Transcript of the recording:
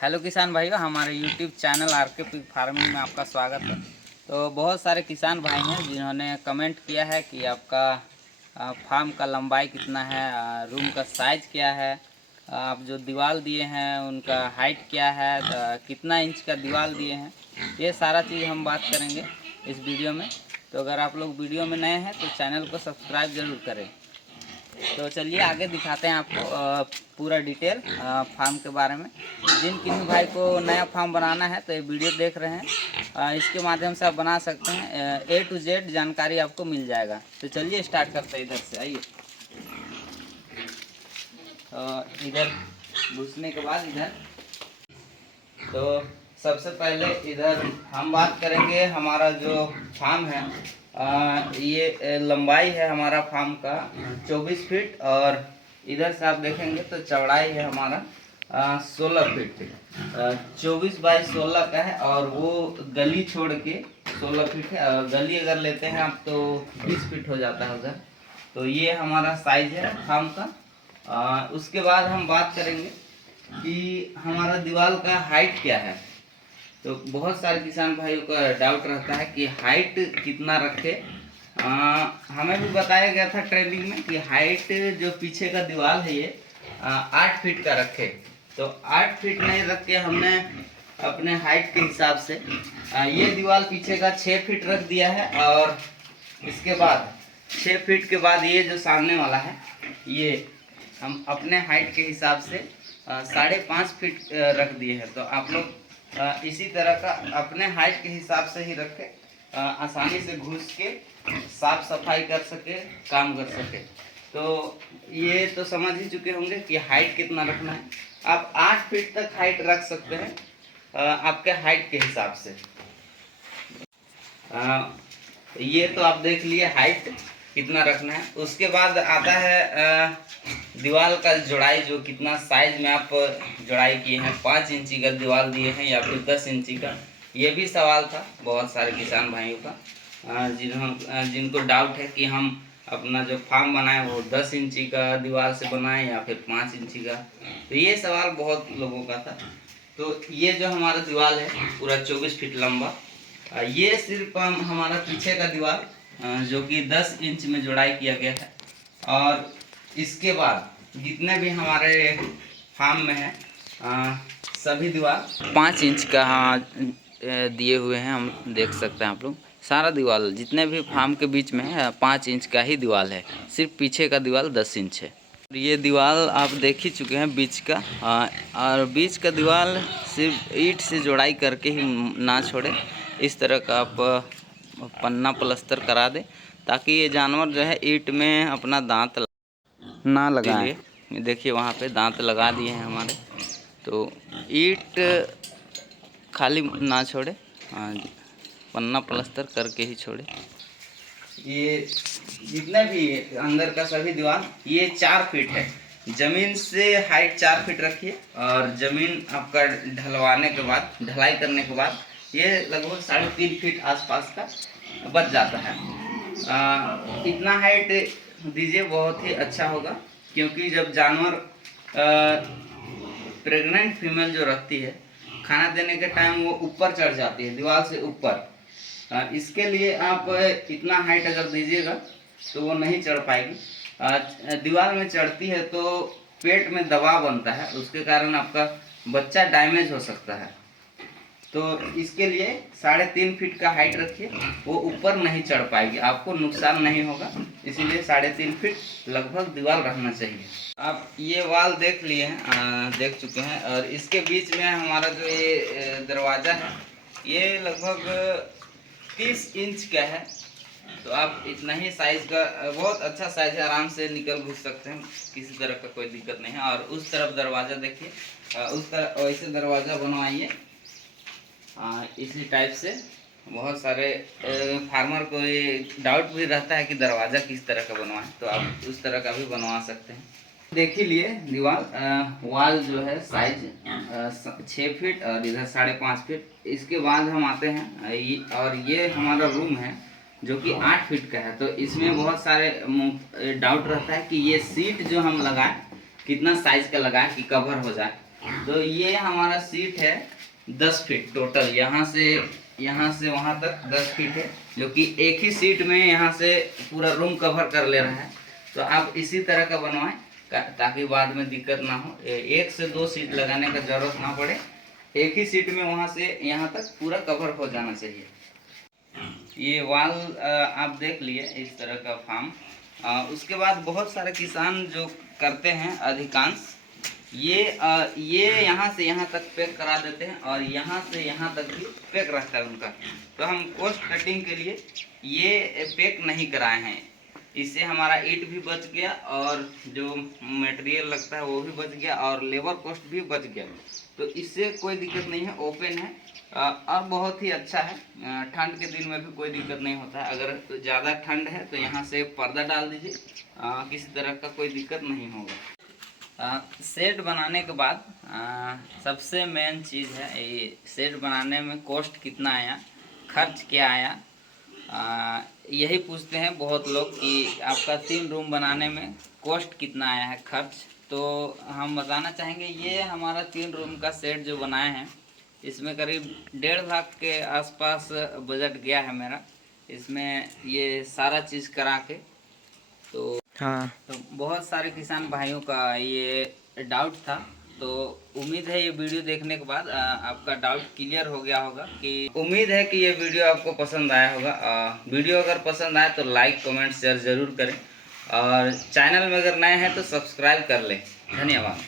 Hello किसान भाइयों, हमारे YouTube channel RK pig farming में आपका स्वागत है। तो बहुत सारे किसान भाई हैं जिन्होंने कमेंट किया है कि आपका फार्म का लंबाई कितना है, रूम का साइज़ क्या है, आप जो दीवार दिए हैं उनका हाइट क्या है, कितना इंच का दीवार दिए हैं, ये सारा चीज़ हम बात करेंगे इस वीडियो में। तो अगर आप लोग वीडियो में नए हैं तो चैनल को सब्सक्राइब ज़रूर करें। तो चलिए आगे दिखाते हैं आपको पूरा डिटेल फार्म के बारे में। जिन किसी भाई को नया फार्म बनाना है तो ये वीडियो देख रहे हैं, इसके माध्यम से आप बना सकते हैं। A to Z जानकारी आपको मिल जाएगा। तो चलिए स्टार्ट करते हैं, इधर से आइए। इधर घुसने के बाद इधर तो सबसे पहले इधर हम बात करेंगे हमारा जो फार्म है। ये लंबाई है हमारा फार्म का 24 फीट, और इधर से आप देखेंगे तो चौड़ाई है हमारा 16 फीट। 24 बाई 16 का है, और वो गली छोड़ के 16 फीट है, और गली अगर लेते हैं आप तो 20 फीट हो जाता है उधर। तो ये हमारा साइज है फार्म का। उसके बाद हम बात करेंगे कि हमारा दीवार का हाइट क्या है। तो बहुत सारे किसान भाइयों का डाउट रहता है कि हाइट कितना रखे। हमें भी बताया गया था ट्रेनिंग में कि हाइट जो पीछे का दीवार है ये 8 फीट का रखे। तो 8 फीट नहीं रख के हमने अपने हाइट के हिसाब से ये दीवार पीछे का 6 फीट रख दिया है, और इसके बाद 6 फीट के बाद ये जो सामने वाला है ये हम अपने हाइट के हिसाब से 5.5 फीट रख दिए हैं। तो आप लोग इसी तरह का अपने हाइट के हिसाब से ही रखें, आसानी से घुस के साफ सफाई कर सके, काम कर सके। तो ये तो समझ ही चुके होंगे कि हाइट कितना रखना है। आप 8 फीट तक हाइट रख सकते हैं आपके हाइट के हिसाब से। ये तो आप देख लिए हाइट कितना रखना है। उसके बाद आता है दीवार का जोड़ाई, जो कितना साइज में आप जोड़ाई किए हैं। 5 इंची का दीवार दिए हैं या फिर 10 इंची का, ये भी सवाल था बहुत सारे किसान भाइयों का, जिनको डाउट है कि हम अपना जो फार्म बनाए वो 10 इंची का दीवार से बनाए या फिर 5 इंची का। तो ये सवाल बहुत लोगों का था। तो ये जो हमारा दीवार है पूरा 24 फीट लंबा, ये सिर्फ हमारा पीछे का दीवार जो कि 10 इंच में जोड़ाई किया गया है। और इसके बाद जितने भी हमारे फार्म में है सभी दीवार 5 इंच का दिए हुए हैं। हम देख सकते हैं आप लोग सारा दीवार जितने भी फार्म के बीच में है 5 इंच का ही दीवार है। सिर्फ पीछे का दीवार 10 इंच है। ये दीवार आप देख ही चुके हैं बीच का, और बीच का दीवार सिर्फ ईंट से जोड़ाई करके ही ना छोड़े। इस तरह का आप पन्ना प्लस्तर करा दे ताकि ये जानवर जो है ईंट में अपना दांत ना लगाए। देखिए वहाँ पे दांत लगा दिए हैं हमारे, तो ईंट खाली ना छोड़े, पन्ना प्लस्तर करके ही छोड़े। ये जितना भी अंदर का सभी दीवार ये 4 फीट है। जमीन से हाइट 4 फीट रखिए, और जमीन आपका ढलवाने के बाद, ढलाई करने के बाद ये लगभग 3.5 फीट आसपास का बच जाता है। इतना हाइट दीजिए, बहुत ही अच्छा होगा, क्योंकि जब जानवर प्रेग्नेंट फीमेल जो रखती है खाना देने के टाइम वो ऊपर चढ़ जाती है दीवार से ऊपर। इसके लिए आप इतना हाइट अगर दीजिएगा तो वो नहीं चढ़ पाएगी। दीवार में चढ़ती है तो पेट में दबाव बनता है, उसके कारण आपका बच्चा डैमेज हो सकता है। तो इसके लिए 3.5 फीट का हाइट रखिए, वो ऊपर नहीं चढ़ पाएगी, आपको नुकसान नहीं होगा। इसीलिए 3.5 फीट लगभग दीवार रखना चाहिए। आप ये वाल देख लिए हैं, देख चुके हैं, और इसके बीच में हमारा जो ये दरवाज़ा है ये लगभग 30 इंच का है। तो आप इतना ही साइज का, बहुत अच्छा साइज है, आराम से निकल घुस सकते हैं, किसी तरह का कोई दिक्कत नहीं है। और उस तरफ दरवाज़ा देखिए, उस तरफ वैसे दरवाज़ा बनवाइए इसी टाइप से। बहुत सारे फार्मर को ये डाउट भी रहता है कि दरवाज़ा किस तरह का बनवाएं, तो आप उस तरह का भी बनवा सकते हैं। देख ही लिए दीवार वाल जो है साइज 6 फीट और इधर 5.5 फीट। इसके बाद हम आते हैं और ये हमारा रूम है जो कि 8 फीट का है। तो इसमें बहुत सारे डाउट रहता है कि ये सीट जो हम लगाएं कितना साइज का लगाएं कि कवर हो जाए। तो ये हमारा सीट है 10 फीट टोटल, यहाँ से वहाँ तक 10 फीट है, जो कि एक ही सीट में यहाँ से पूरा रूम कवर कर ले रहा है। तो आप इसी तरह का बनवाएं ताकि बाद में दिक्कत ना हो, 1 से 2 सीट लगाने का ज़रूरत ना पड़े, एक ही सीट में वहाँ से यहाँ तक पूरा कवर हो जाना चाहिए। ये वाल आप देख लिए इस तरह का फार्म। उसके बाद बहुत सारे किसान जो करते हैं अधिकांश ये यहाँ से यहाँ तक पैक करा देते हैं और यहाँ से यहाँ तक भी पैक रहता है उनका। तो हम कॉस्ट कटिंग के लिए ये पैक नहीं कराए हैं, इससे हमारा ईंट भी बच गया और जो मटेरियल लगता है वो भी बच गया और लेबर कॉस्ट भी बच गया। तो इससे कोई दिक्कत नहीं है, ओपन है और बहुत ही अच्छा है। ठंड के दिन में भी कोई दिक्कत नहीं होता है। अगर ज़्यादा ठंड है तो यहाँ से पर्दा डाल दीजिए, किसी तरह का कोई दिक्कत नहीं होगा। सेट बनाने के बाद सबसे मेन चीज़ है ये सेट बनाने में कॉस्ट कितना आया, खर्च क्या आया, यही पूछते हैं बहुत लोग कि आपका 3 रूम बनाने में कॉस्ट कितना आया है खर्च। तो हम बताना चाहेंगे ये हमारा 3 रूम का सेट जो बनाए हैं इसमें करीब 1.5 लाख के आसपास बजट गया है मेरा, इसमें ये सारा चीज़ करा के। तो हाँ, तो बहुत सारे किसान भाइयों का ये डाउट था, तो उम्मीद है ये वीडियो देखने के बाद आपका डाउट क्लियर हो गया होगा। कि उम्मीद है कि ये वीडियो आपको पसंद आया होगा। वीडियो अगर पसंद आए तो लाइक कमेंट शेयर ज़रूर करें और चैनल में अगर नए हैं तो सब्सक्राइब कर लें। धन्यवाद।